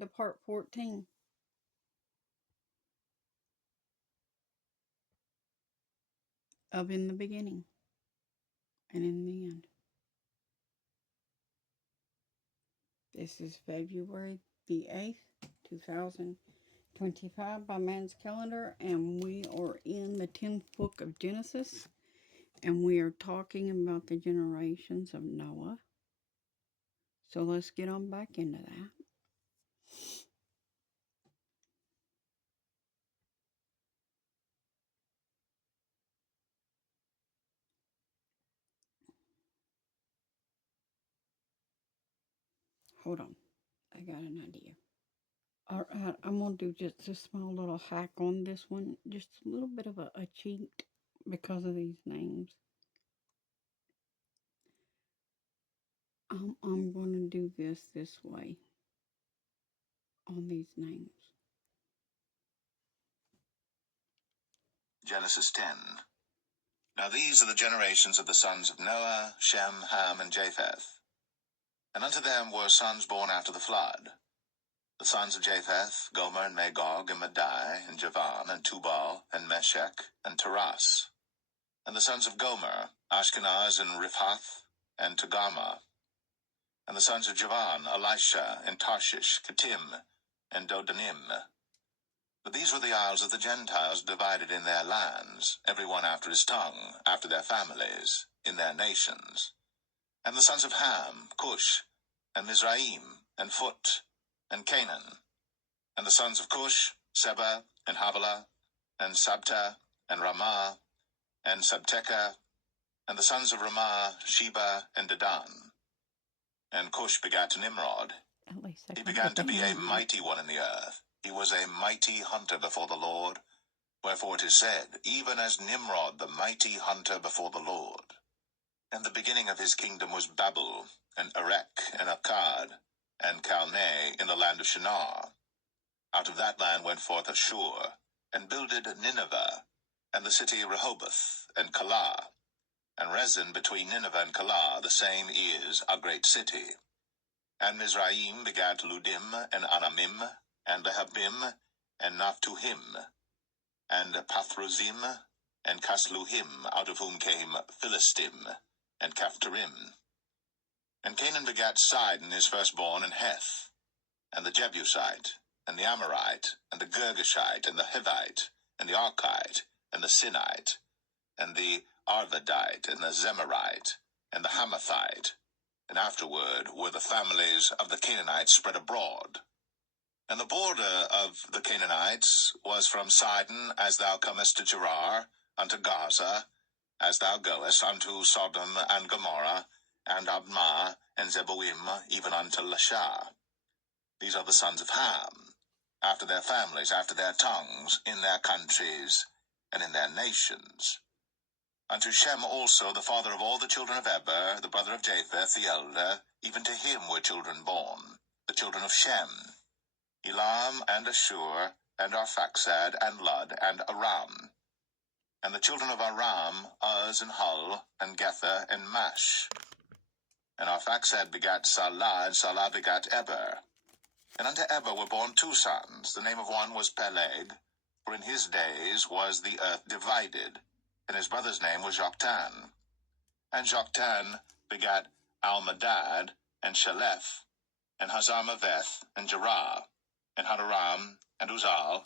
to part 14. Of In the Beginning and in the End. This is February the 8th, 2025 by man's calendar, and we are in the 10th book of Genesis, and we are talking about the generations of Noah. So let's get on back into that. Hold on, I got an idea. Alright, I'm going to do just a small little hack on this one. Just a little bit of a cheat because of these names. I'm going to do this way on these names. Genesis 10. Now these are the generations of the sons of Noah, Shem, Ham, and Japheth. And unto them were sons born after the flood. The sons of Japheth, Gomer, and Magog, and Madai, and Javan, and Tubal, and Meshech, and Taras. And the sons of Gomer, Ashkenaz, and Riphath, and Togarmah. And the sons of Javan, Elisha, and Tarshish, Kittim, and Dodanim. But these were the isles of the Gentiles divided in their lands, every one after his tongue, after their families, in their nations. And the sons of Ham, Cush, and Mizraim, and Phut, and Canaan. And the sons of Cush, Seba, and Havilah, and Sabta, and Ramah, and Sabteca. And the sons of Ramah, Sheba, and Dedan. And Cush begat Nimrod. He began to be a mighty one in the earth. He was a mighty hunter before the Lord. Wherefore it is said, even as Nimrod the mighty hunter before the Lord. And the beginning of his kingdom was Babel, and Erech, and Akkad, and Calneh in the land of Shinar. Out of that land went forth Ashur, and builded Nineveh, and the city Rehoboth, and Calah. And Rezin between Nineveh and Calah, the same is a great city. And Mizraim begat Ludim, and Anamim, and Lehabim, and Naphtuhim, and Pathruzim, and Casluhim, out of whom came Philistim, and Caphtorim. And Canaan begat Sidon his firstborn, and Heth, and the Jebusite, and the Amorite, and the Girgashite, and the Hivite, and the Archite, and the Sinite, and the Arvadite, and the Zemarite, and the Hamathite. And afterward were the families of the Canaanites spread abroad. And the border of the Canaanites was from Sidon, as thou comest to Gerar, unto Gaza, as thou goest unto Sodom and Gomorrah, and Admah, and Zeboim, even unto Lasha. These are the sons of Ham, after their families, after their tongues, in their countries, and in their nations. Unto Shem also, the father of all the children of Eber, the brother of Japheth, the elder, even to him were children born, the children of Shem, Elam, and Ashur, and Arphaxad, and Lud, and Aram. And the children of Aram, Uz, and Hul, and Gether, and Mash. And Arphaxad begat Salah, Salah begat Eber. And unto Eber were born two sons. The name of one was Peleg, for in his days was the earth divided, and his brother's name was Joktan. And Joktan begat Almadad, and Shelef, and Hazarmaveth, and Jerah, and Hadoram, and Uzal,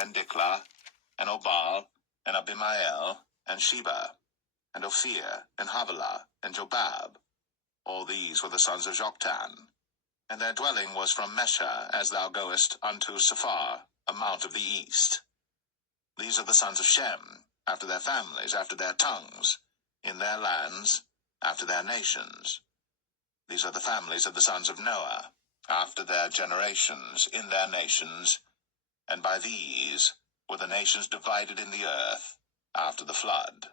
and Diklah, and Obal, and Abimael, and Sheba, and Ophir, and Havilah, and Jobab. All these were the sons of Joktan. And their dwelling was from Mesha, as thou goest unto Sephar, a mount of the east. These are the sons of Shem, after their families, after their tongues, in their lands, after their nations. These are the families of the sons of Noah, after their generations, in their nations, and by these were the nations divided in the earth after the flood.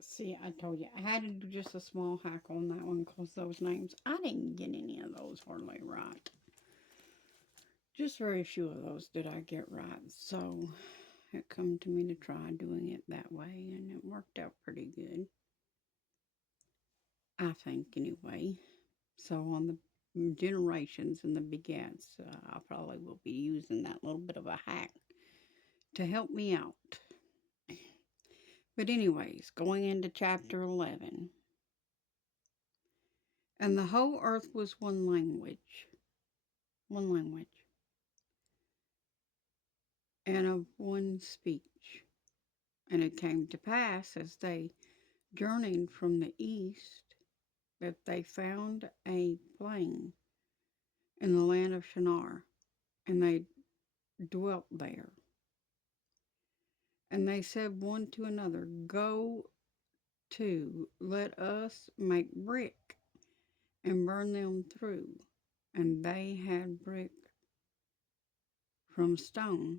See, I told you, I had to do just a small hack on that one because those names, I didn't get any of those hardly right. Just very few of those did I get right, so it come to me to try doing it that way, and it worked out pretty good. I think, anyway. So on the generations and the begats. I probably will be using that little bit of a hack to help me out. But, anyways, going into chapter 11. And the whole earth was one language, and of one speech. And it came to pass as they journeyed from the east that they found a plain in the land of Shinar, and they dwelt there. And they said one to another, Go to, let us make brick and burn them through. And they had brick from stone,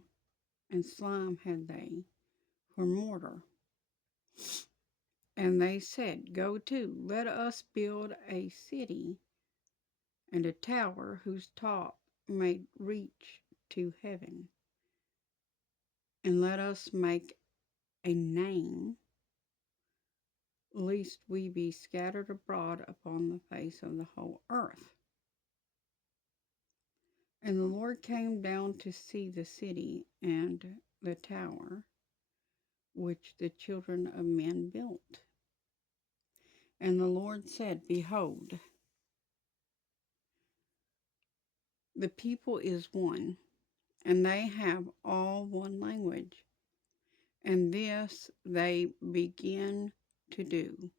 and slime had they for mortar. And they said, Go to, let us build a city and a tower whose top may reach to heaven. And let us make a name, lest we be scattered abroad upon the face of the whole earth. And the Lord came down to see the city and the tower which the children of men built. And the Lord said, Behold, the people is one, and they have all one language. And this they begin to do.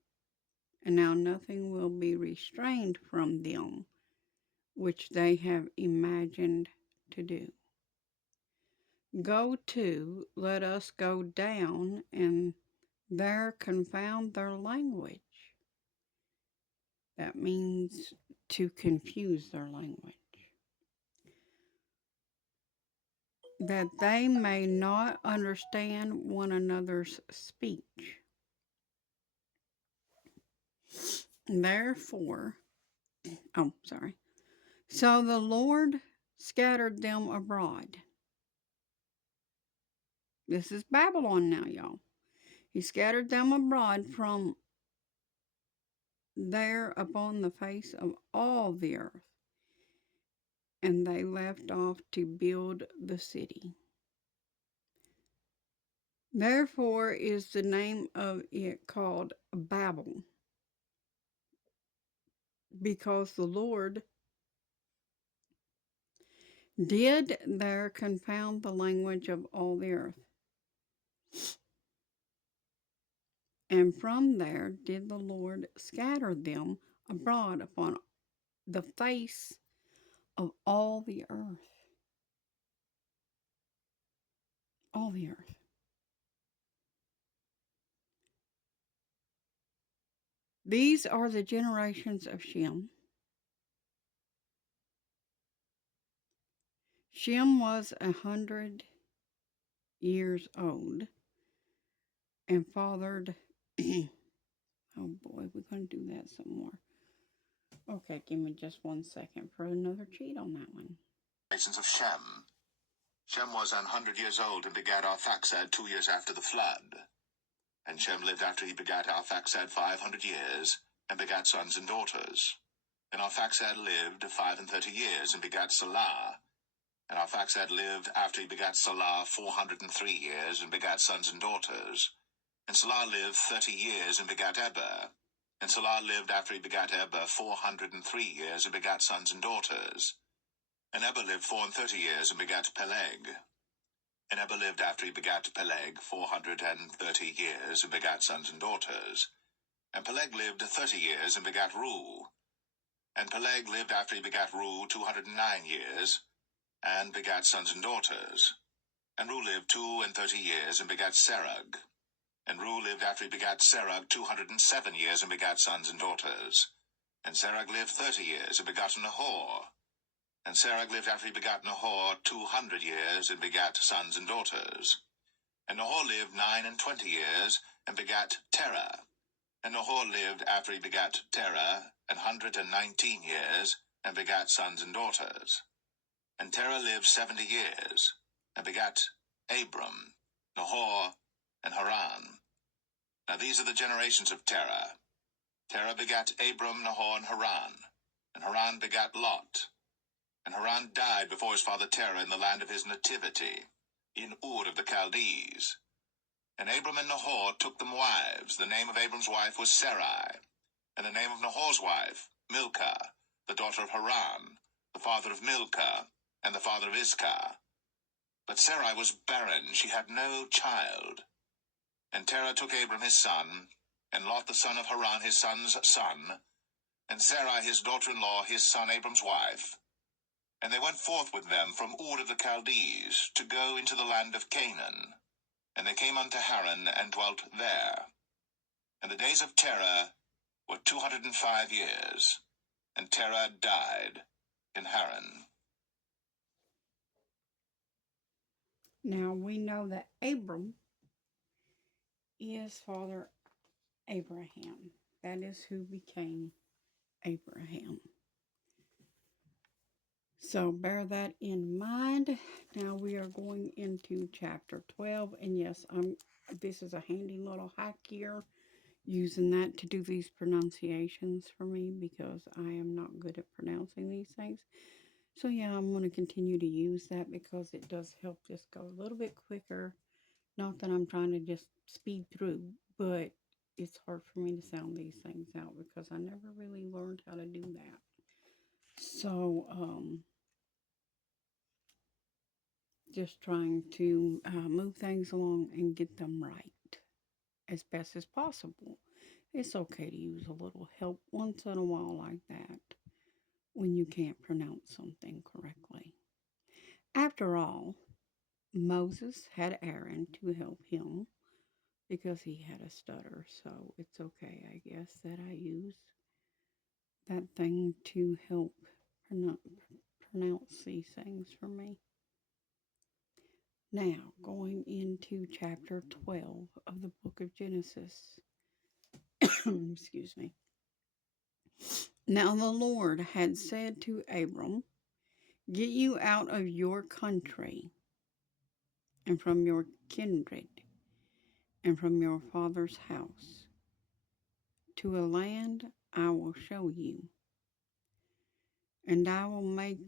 And now nothing will be restrained from them which they have imagined to do. Go to, let us go down, and there confound their language. That means to confuse their language, that they may not understand one another's speech. Therefore, so the Lord scattered them abroad. This is Babylon now, y'all. He scattered them abroad from there upon the face of all the earth, and they left off to build the city. Therefore is the name of it called Babel, because the Lord did there confound the language of all the earth. And from there did the Lord scatter them abroad upon the face of all the earth. All the earth. These are the generations of Shem. Shem was 100 years old and fathered. Oh boy, we're going to do that some more. Okay, give me just 1 second for another cheat on that one. Generations of Shem. Shem was 100 years old and begat Arphaxad 2 years after the flood. And Shem lived after he begat Arphaxad 500 years, and begat sons and daughters. And Arphaxad lived 35 years, and begat Salah. And Arphaxad lived after he begat Salah 403 years, and begat sons and daughters. And Salah lived 30 years, and begat Eber. And Salah lived after he begat Eber 403 years, and begat sons and daughters. And Eber lived 34 years, and begat Peleg. And Eber lived after he begat Peleg 430 years, and begat sons and daughters. And Peleg lived 30 years, and begat Reu. And Peleg lived after he begat Reu 209 years, and begat sons and daughters. And Reu lived 32 years, and begat Serug. And Reu lived after he begat Serug 207 years, and begat sons and daughters. And Serug lived 30 years, and begat Nahor. And Serug lived after he begat Nahor 200 years, and begat sons and daughters. And Nahor lived 29 years, and begat Terah. And Nahor lived after he begat Terah 119 years, and begat sons and daughters. And Terah lived 70 years, and begat Abram, Nahor, and Haran. Now these are the generations of Terah. Terah begat Abram, Nahor, and Haran. And Haran begat Lot. And Haran died before his father Terah in the land of his nativity, in Ur of the Chaldees. And Abram and Nahor took them wives. The name of Abram's wife was Sarai, and the name of Nahor's wife, Milcah, the daughter of Haran, the father of Milcah, and the father of Iscah. But Sarai was barren, she had no child. And Terah took Abram his son, and Lot the son of Haran his son's son, and Sarai his daughter-in-law his son Abram's wife. And they went forth with them from Ur of the Chaldees, to go into the land of Canaan. And they came unto Haran, and dwelt there. And the days of Terah were 205 years, and Terah died in Haran. Now we know that Abram is Father Abraham. That is who became Abraham. So bear that in mind. Now we are going into chapter 12. And yes, this is a handy little hack here, using that to do these pronunciations for me, because I am not good at pronouncing these things. So yeah, I'm going to continue to use that because it does help just go a little bit quicker. Not that I'm trying to just speed through, but it's hard for me to sound these things out because I never really learned how to do that. So, just trying to move things along and get them right as best as possible. It's okay to use a little help once in a while like that when you can't pronounce something correctly. After all, Moses had Aaron to help him because he had a stutter, so it's okay, I guess, that I use that thing to help pronounce these things for me. Now, going into chapter 12 of the book of Genesis. Excuse me. Now the Lord had said to Abram, "Get you out of your country and from your kindred and from your father's house to a land I will show you, and I will make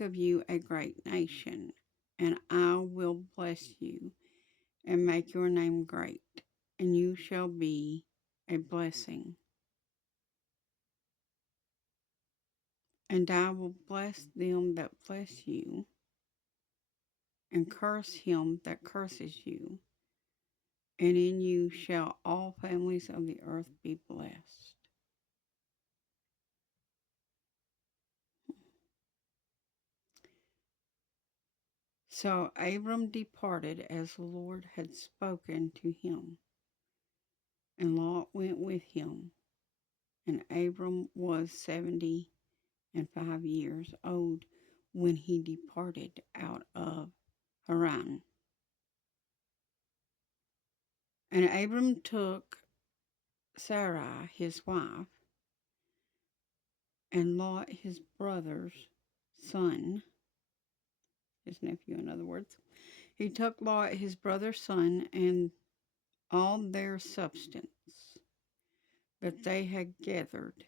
of you a great nation, and I will bless you and make your name great, and you shall be a blessing. And I will bless them that bless you, and curse him that curses you, and in you shall all families of the earth be blessed." So Abram departed as the Lord had spoken to him, and Lot went with him. And Abram was 75 years old when he departed out of Haran. And Abram took Sarai his wife, and Lot his brother's son, his nephew in other words. He took Lot his brother's son and all their substance that they had gathered,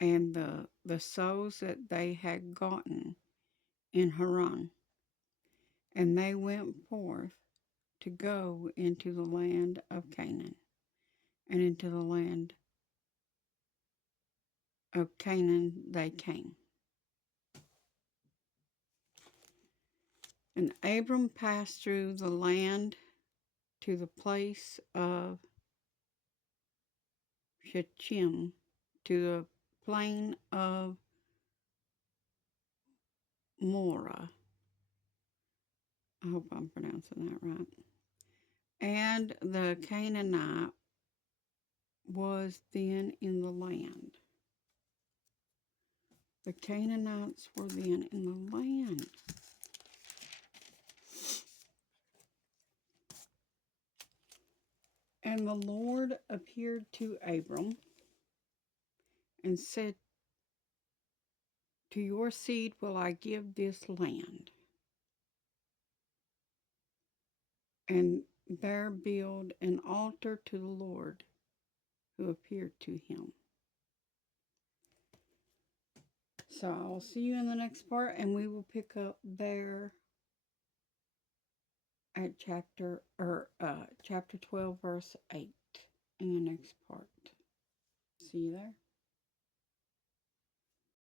and the souls that they had gotten in Haran. And they went forth to go into the land of Canaan, and into the land of Canaan they came. And Abram passed through the land to the place of Shechem, to the plain of Morah. I hope I'm pronouncing that right. And the Canaanite was then in the land. The Canaanites were then in the land. And the Lord appeared to Abram and said, "To your seed will I give this land, and there build an altar to the Lord who appeared to him. So I'll see you in the next part, and we will pick up there at chapter 12, verse 8 in the next part. See you there.